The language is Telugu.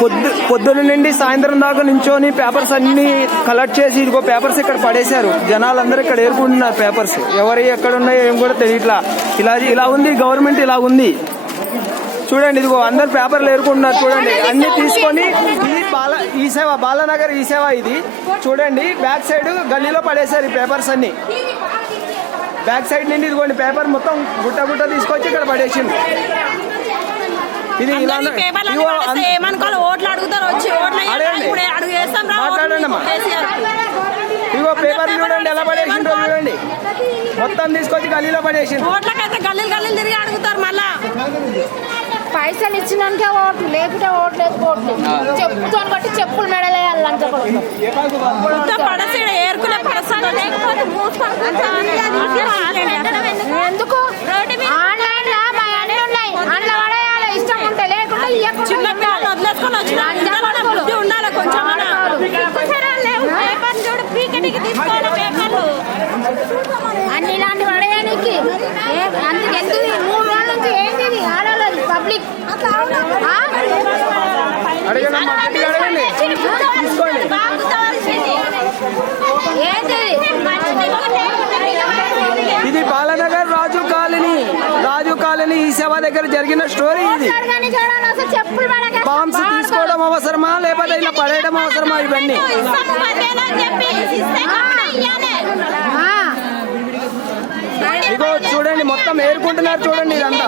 పొద్దు పొద్దున నుండి సాయంత్రం దాకా నించొని పేపర్స్ అన్ని కలెక్ట్ చేసి ఇదిగో పేపర్స్ ఇక్కడ పడేశారు. జనాలందరూ ఇక్కడ ఏరుకుంటున్నారు పేపర్స్. ఎవరు ఎక్కడ ఉన్నాయో ఏం కూడా తెలియట్లా. ఇలా ఇలా ఉంది గవర్నమెంట్ ఇలా ఉంది. చూడండి ఇదిగో అందరు పేపర్లు ఏరుకుంటున్నారు చూడండి. అన్ని తీసుకొని ఇది బాల ఈ సేవ బాలానగర్ ఈ సేవ ఇది. చూడండి బ్యాక్ సైడ్ గల్లీలో పడేశారు ఈ పేపర్స్ అన్ని. బ్యాక్ సైడ్ నుండి ఇదిగోండి పేపర్ మొత్తం గుట్ట గుట్ట తీసుకొచ్చి ఇక్కడ పడేసింది ఇది ఇలా ఏమనుకోవాలి? ఓట్లు అడుగుతారు వచ్చి ఓట్లు అడుగు. వేస్తాం. ఇదిగో పేపర్ చూడండి ఎలా పడేసిండ్రో చూడండి. మొత్తం తీసుకొచ్చి గల్లీలో పడేసిండ్రు. ఓట్లకైతే గల్లీలు గల్లీలు తిరిగి అడుగుతారు మళ్ళా. పైసలు ఇచ్చినాకే ఓట్లు లేకుంటే ఓట్లు ఓట్లు చెప్పుతో బట్టి చెప్పులు మెడలేయాలి లంచ కొడుకు మొత్తం పడసి ఏరుకునే లేకపోతే వచ్చిన. బుద్ధి అన్ని? ఇలాంటి పడేయడానికి ఏ- అందుకు ఎందుకు ఈ మూడు రోజుల నుంచి ఏంటి ఇది? ఆడవాళ్ళది పబ్లిక్. జరిగిన స్టోరీ ఇది. బాంబ్స్ తీసుకోవడం అవసరమా? లేకపోతే ఇలా పడేయడం అవసరమా ఇవన్నీ. ఇగో చూడండి మొత్తం ఏరుకుంటున్నారు చూడండి ఇదంతా.